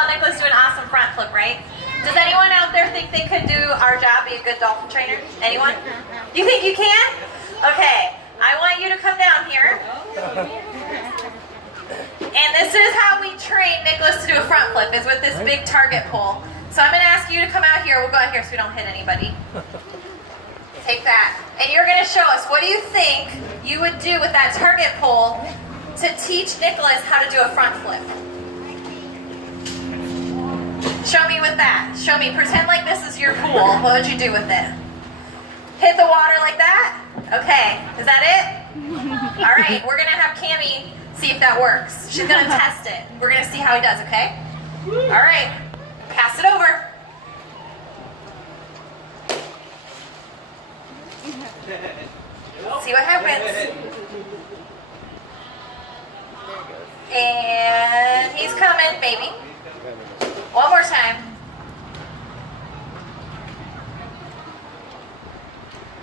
saw Nicolas do an awesome front flip, right? Does anyone out there think they could do our job, be a good dolphin trainer? Anyone? You think you can? Okay, I want you to come down here. And this is how we train Nicolas to do a front flip, is with this big target pole. So I'm going to ask you to come out here. We'll go out here so we don't hit anybody. Take that. And you're going to show us, what do you think you would do with that target pole to teach Nicolas how to do a front flip? Show me with that. Show me. Pretend like this is your pool. What would you do with it? Hit the water like that? Okay. Is that it? All right. We're going to have Cammie see if that works. She's going to test it. We're going to see how he does, okay? All right. Pass it over. See what happens. And he's coming, maybe. One more time.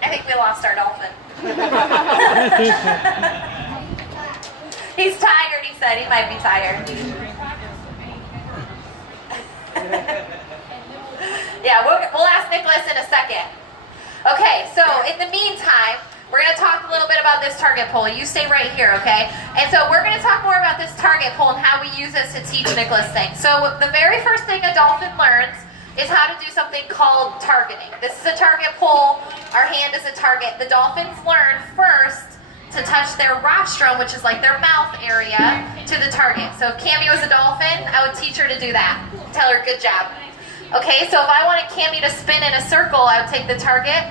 I think we lost our dolphin. He's tired, he said. He might be tired. Yeah, we'll ask Nicolas in a second. Okay, so in the meantime, we're going to talk a little bit about this target pole. You stay right here, okay? And so we're going to talk more about this target pole and how we use this to teach Nicolas things. So the very first thing a dolphin learns is how to do something called targeting. This is a target pole. Our hand is a target. The dolphins learn first to touch their rostrum, which is like their mouth area, to the target. So if Cammie was a dolphin, I would teach her to do that. Tell her, good job. Okay, so if I wanted Cammie to spin in a circle, I would take the target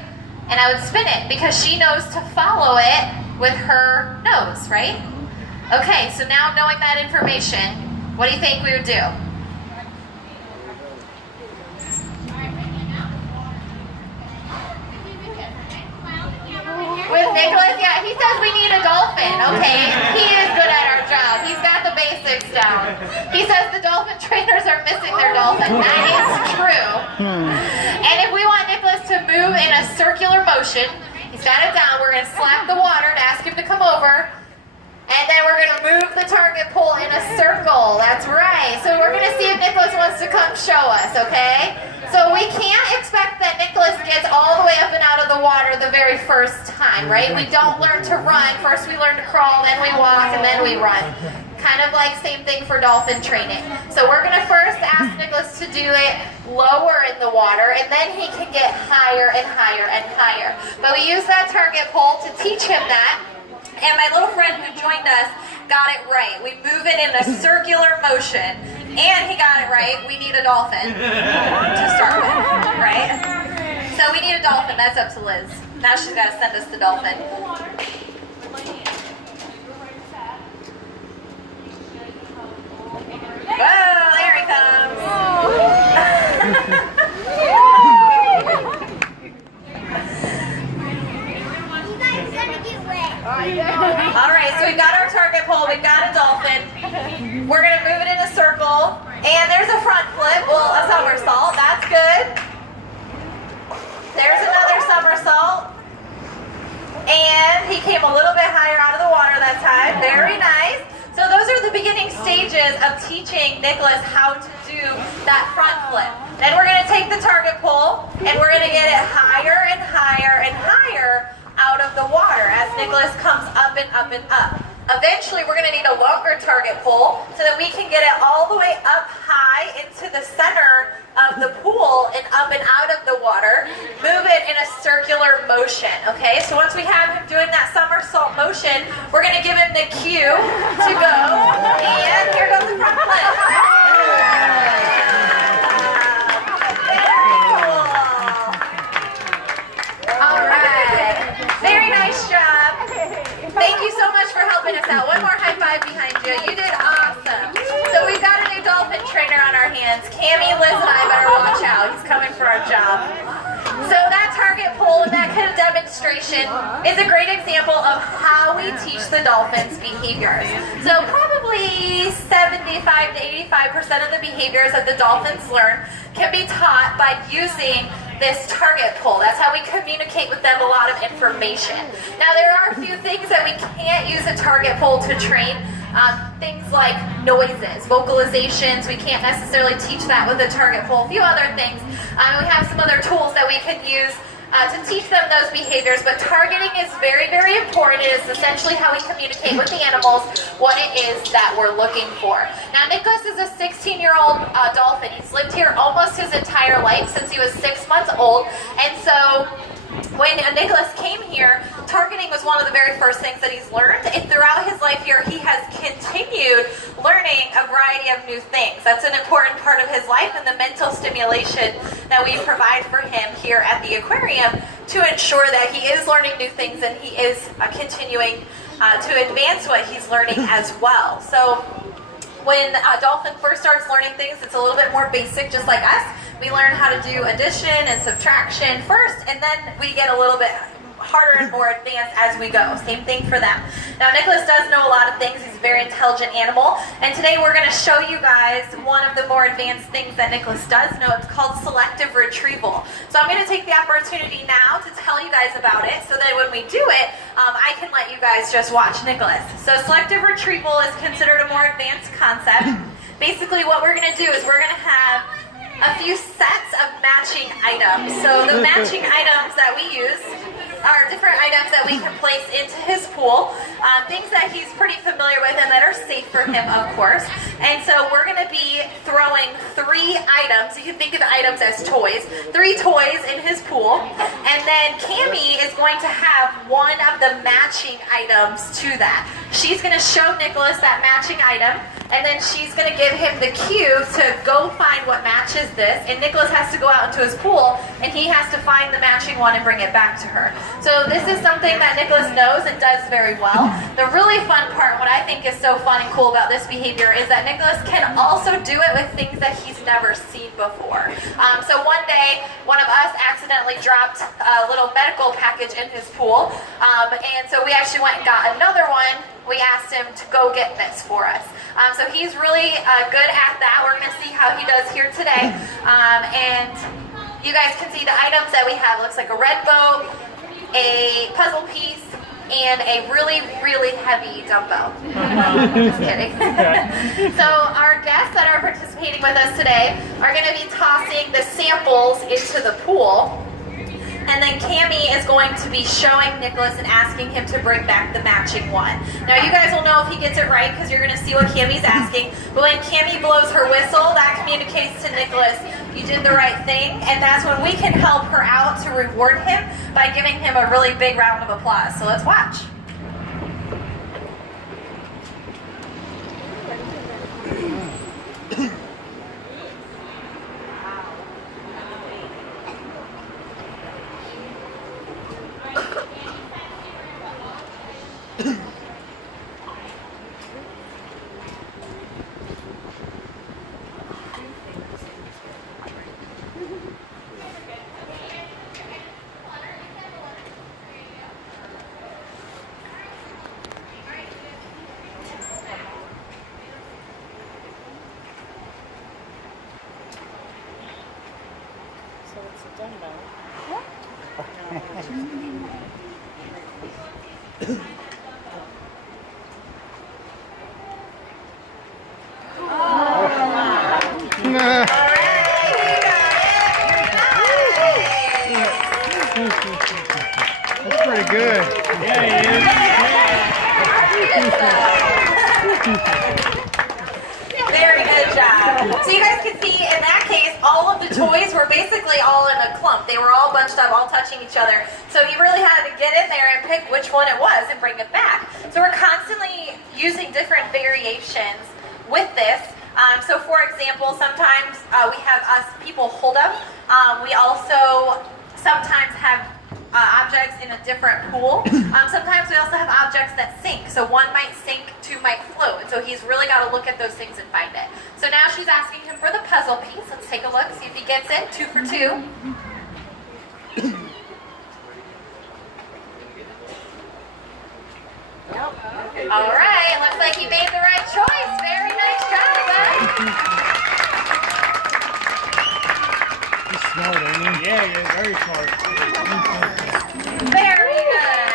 and I would spin it because she knows to follow it with her nose, right? Okay, so now knowing that information, what do you think we would do? With Nicolas, yeah, he says we need a dolphin. Okay, he is good at our job. He's got the basics down. He says the dolphin trainers are missing their dolphin. That is true. And if we want Nicolas to move in a circular motion, he's got it down. We're going to slap the water to ask him to come over. And then we're going to move the target pole in a circle. That's right. So we're going to see if Nicolas wants to come show us, okay? So we can't expect that Nicolas gets all the way up and out of the water the very first time, right? We don't learn to run. First we learn to crawl, then we walk, and then we run. Kind of like same thing for dolphin training. So we're going to first ask Nicolas to do it lower in the water, and then he can get higher and higher and higher. But we use that target pole to teach him that. And my little friend who joined us got it right. We move it in a circular motion. And he got it right. We need a dolphin to start with, right? So we need a dolphin. That's up to Liz. Now she's got to send us the dolphin. Whoa, there he comes. All right, so we've got our target pole, we've got a dolphin. We're going to move it in a circle, and there's a front flip, well, a somersault, that's good. There's another somersault. And he came a little bit higher out of the water that time, very nice. So those are the beginning stages of teaching Nicolas how to do that front flip. Then we're going to take the target pole, and we're going to get it higher and higher and higher out of the water as Nicolas comes up and up and up. Eventually, we're going to need a longer target pole so that we can get it all the way up high into the center of the pool and up and out of the water. Move it in a circular motion, okay? So once we have him doing that somersault motion, we're going to give him the cue to go. And here goes the front flip. All right. Very nice job. Thank you so much for helping us out. One more high five behind you. You did awesome. So we've got a new dolphin trainer on our hands. Cammie, Liz, and I better watch out. He's coming for our job. So that target pole and that kind of demonstration is a great example of how we teach the dolphins behaviors. So probably 75 to 85% of the behaviors that the dolphins learn can be taught by using this target pole. That's how we communicate with them a lot of information. Now there are a few things that we can't use a target pole to train. Things like noises, vocalizations. We can't necessarily teach that with a target pull. A few other things. We have some other tools that we can use to teach them those behaviors, but targeting is very, very important. It is essentially how we communicate with the animals what it is that we're looking for. Now, Nicolas is a 16-year-old dolphin. He's lived here almost his entire life since he was 6 months old, and so when Nicolas came here, targeting was one of the very first things that he's learned, and throughout his life here, he has continued learning a variety of new things. That's an important part of his life and the mental stimulation that we provide for him here at the aquarium to ensure that he is learning new things and he is continuing to advance what he's learning as well. So when a dolphin first starts learning things, it's a little bit more basic, just like us. We learn how to do addition and subtraction first, and then we get a little bit harder and more advanced as we go. Same thing for them. Now, Nicolas does know a lot of things. He's a very intelligent animal, and today we're going to show you guys one of the more advanced things that Nicolas does know. It's called selective retrieval. So I'm going to take the opportunity now to tell you guys about it, so that when we do it, I can let you guys just watch Nicolas. So selective retrieval is considered a more advanced concept. Basically, what we're going to do is we're going to have a few sets of matching items. So the matching items that we use are different items that we can place into his pool, things that he's pretty familiar with and that are safe for him, of course. And so we're going to be throwing 3 items. You can think of the items as toys. 3 toys in his pool. And then Cammie is going to have one of the matching items to that. She's going to show Nicolas that matching item, and then she's going to give him the cue to go find what matches this, and Nicolas has to go out into his pool, and he has to find the matching one and bring it back to her. So this is something that Nicolas knows and does very well. The really fun part, what I think is so fun and cool about this behavior, is that Nicolas can also do it with things that he's never seen before. So one day, one of us accidentally dropped a little medical package in his pool, and so we actually went and got another one. We asked him to go get this for us. So he's really good at that. We're going to see how he does here today. And you guys can see the items that we have. It looks like a red boat, a puzzle piece, and a really, really heavy dumbbell. Just kidding. So our guests that are participating with us today are going to be tossing the samples into the pool. And then Cammie is going to be showing Nicolas and asking him to bring back the matching one. Now you guys will know if he gets it right because you're going to see what Cammie's asking. But when Cammie blows her whistle, that communicates to Nicolas, you did the right thing. And that's when we can help her out to reward him by giving him a really big round of applause. So let's watch. That's pretty good. Yeah, he is. Very good job. So you guys can see in that case, all of the toys were basically all in a clump. They were all bunched up, all touching each other. So he really had to get in there and pick which one it was and bring it back. So we're constantly using different variations with this. So for example, sometimes we have people hold them. We also sometimes have objects in a different pool. Sometimes we also have objects that sink. So one might sink, two might float. And so he's really got to look at those things and find it. So now she's asking him for the puzzle piece. Let's take a look, see if he gets it. 2 for 2. All right, looks like he made the right choice. Very nice job, bud. He's smart, ain't he? Yeah, he's very smart. Very good.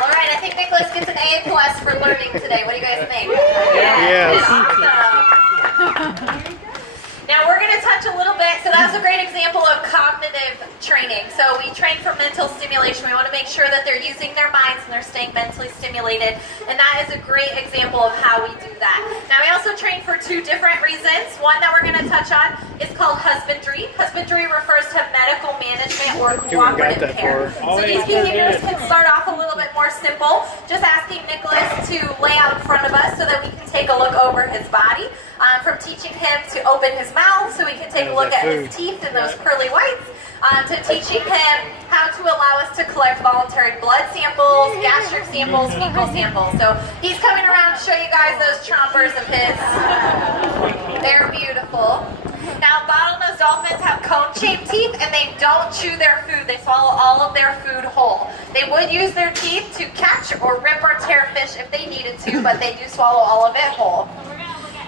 All Nicolas for learning today. What do you guys think? Yes. Awesome. Now we're going to touch a little bit, so that's a great example of cognitive training. So we train for mental stimulation. We want to make sure that they're using their minds and they're staying mentally stimulated, and that is a great example of how we do that. Now we also train for two different reasons. One that we're going to touch on is called husbandry. Husbandry refers to medical management or cooperative care. So these behaviors can start off a little bit more simple, just asking Nicolas to lay out in front of us so that we can take a look over his body. From teaching him to open his mouth so we can take a look at his teeth and those pearly whites, to teaching him how to allow us to collect voluntary blood samples, gastric samples, fecal samples. So he's coming around to show you guys those chompers of his. They're beautiful. Now, bottlenose dolphins have cone-shaped teeth, and they don't chew their food. They swallow all of their food whole. They would use their teeth to catch or rip or tear fish if they needed to, but they do swallow all of it whole.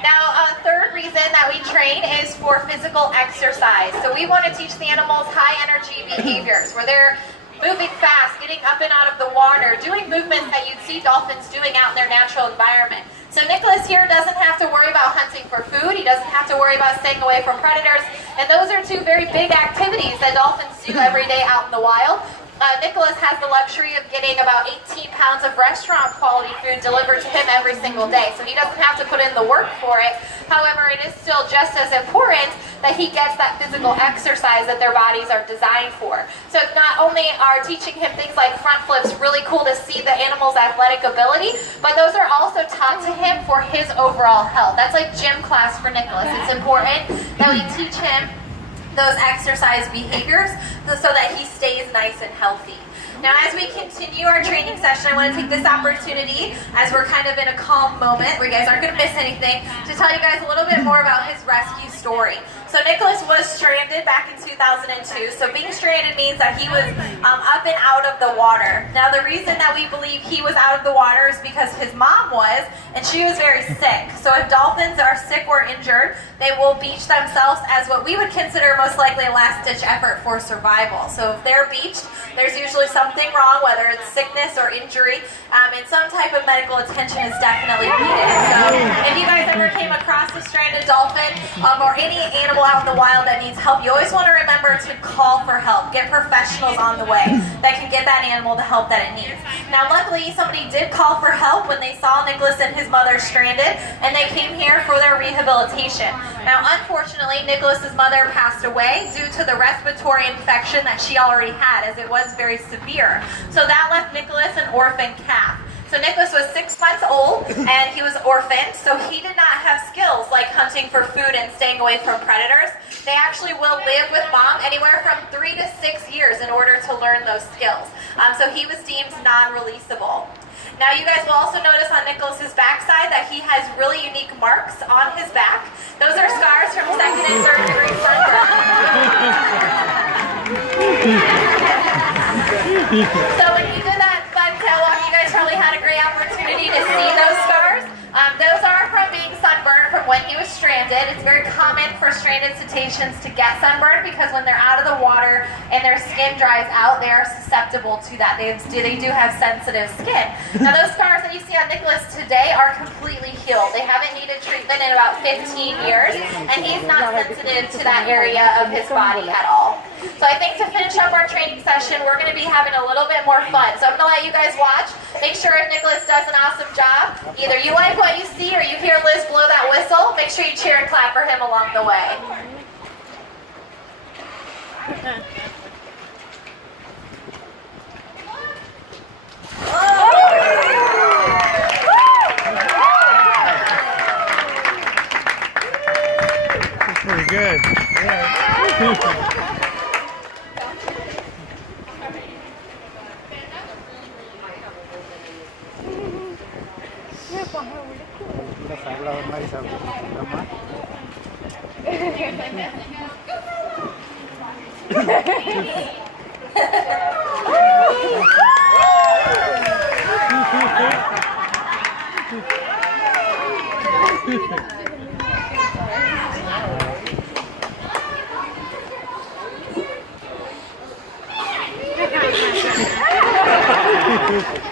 Now, a third reason that we train is for physical exercise. So we want to teach the animals high energy behaviors where they're moving fast, getting up and out of the water, doing movements that you'd see dolphins doing out in their natural environment. So Nicolas here doesn't have to worry about hunting for food. He doesn't have to worry about staying away from predators. And those are two very big activities that dolphins do every day out in the wild. Nicolas has the luxury of getting about 18 pounds of restaurant quality food delivered to him every single day, so he doesn't have to put in the work for it. However, it is still just as important that he gets that physical exercise that their bodies are designed for. So not only are teaching him things like front flips really cool to see the animal's athletic ability, but those are also taught to him for his overall health. That's like gym class for Nicolas. It's important that we teach him those exercise behaviors so that he stays nice and healthy. Now, as we continue our training session, I want to take this opportunity, as we're kind of in a calm moment where you guys aren't going to miss anything, to tell you guys a little bit more about his rescue story. So Nicolas was stranded back in 2002. So being stranded means that he was up and out of the water. Now the reason that we believe he was out of the water is because his mom was, and she was very sick. So if dolphins are sick or injured, they will beach themselves as what we would consider most likely a last-ditch effort for survival. So if they're beached, there's usually something wrong, whether it's sickness or injury, and some type of medical attention is definitely needed. So if you guys ever came across a stranded dolphin or any animal out in the wild that needs help, you always want to remember to call for help. Get professionals on the way that can get that animal the help that it needs. Now luckily somebody did call for help when they saw Nicolas and his mother stranded, and they came here for their rehabilitation. Now unfortunately Nicolas's mother passed away due to the respiratory infection that she already had, as it was very severe. So that left Nicolas an orphan calf. So Nicolas was 6 months old and he was orphaned, so he did not have skills like hunting for food and staying away from predators. They actually will live with mom anywhere from 3 to 6 years in order to learn those skills. So he was deemed non-releasable. Now you guys will also notice on Nicolas's backside that he has really unique marks on his back. Those are scars from 2nd and 3rd degree sunburn. So when you did that fun tail walk, you guys probably had a great opportunity to see those scars. Those are from being sunburned from when he was stranded. It's very common for stranded cetaceans to get sunburned because when they're out of the water and their skin dries out, they are susceptible to that. They do have sensitive skin. Now those scars that you see on Nicolas today are completely healed. They haven't needed treatment in about 15 years, and he's not sensitive to that area of his body at all. So I think to finish up our training session, we're going to be having a little bit more fun. So I'm going to let you guys watch. Make sure if Nicolas does an awesome job, either you like what you see or you hear Liz blow that whistle, make sure you cheer and clap for him along the way. That's pretty good. Yeah.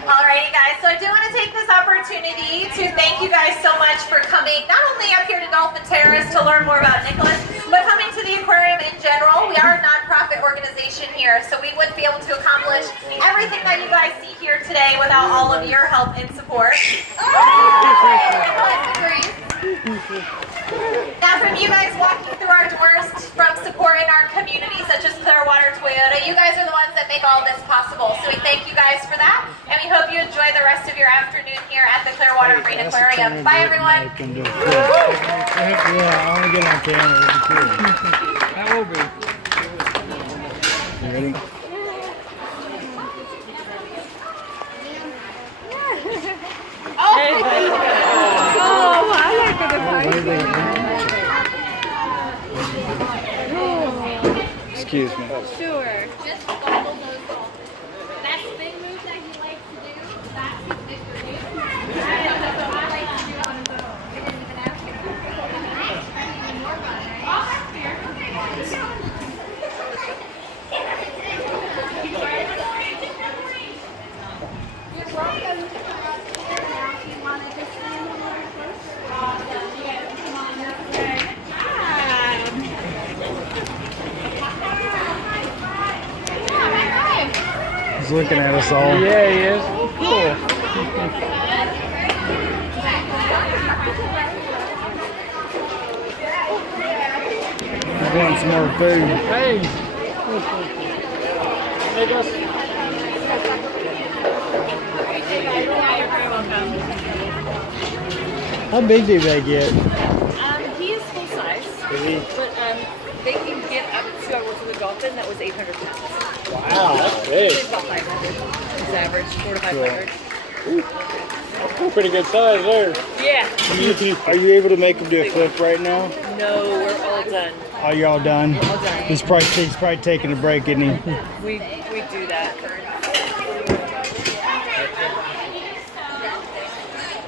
Alrighty guys, so I do want to take this opportunity opportunity to thank you guys so much for coming, not only up here to Dolphin Terrace to learn more about Nicolas, but coming to the aquarium in general. We are a nonprofit organization here, so we wouldn't be able to accomplish everything that you guys see here today without all of your help and support. Nicolas agrees. Now from you guys walking through our doors, from supporting our community such as Clearwater, Toyota, you guys are the ones that make all this possible. So we thank you guys for that, and we hope you enjoy the rest of your afternoon here at the Clearwater Marine Aquarium. Bye everyone. Yeah, I want to get on camera. That will be. You ready? Excuse me. Sure. Just follow those balls. That spin move that he likes to do, that's his Mr. New. That's what I like to do on his own. I didn't even ask him. More fun, right? Oh, that's fair. You're welcome to come up here now if you want to just stand a little closer. Awesome. Yeah, come on this way. He's looking at us all. Yeah, he is. Cool. He's wanting some more food. Hey. Hey, Gus. How big do they get? He is full size, but they can get up to, I worked with a dolphin that was 800 pounds. Wow, that's big. It's about 500. It's average, 4 to 500. Cool. Pretty good size there. Yeah. Are you able to make them do a flip right now? No, we're all done. Are you all done? All done. He's probably taking a break, isn't he? We do that.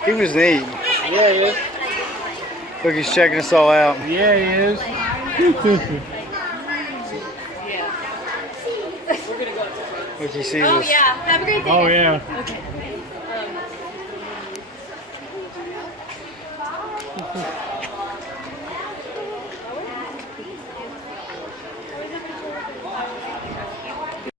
He was neat. Yeah, he is. Look, he's checking us all out. Yeah, he is. Look, he sees us. Yeah, have a great day. Oh, yeah. Okay.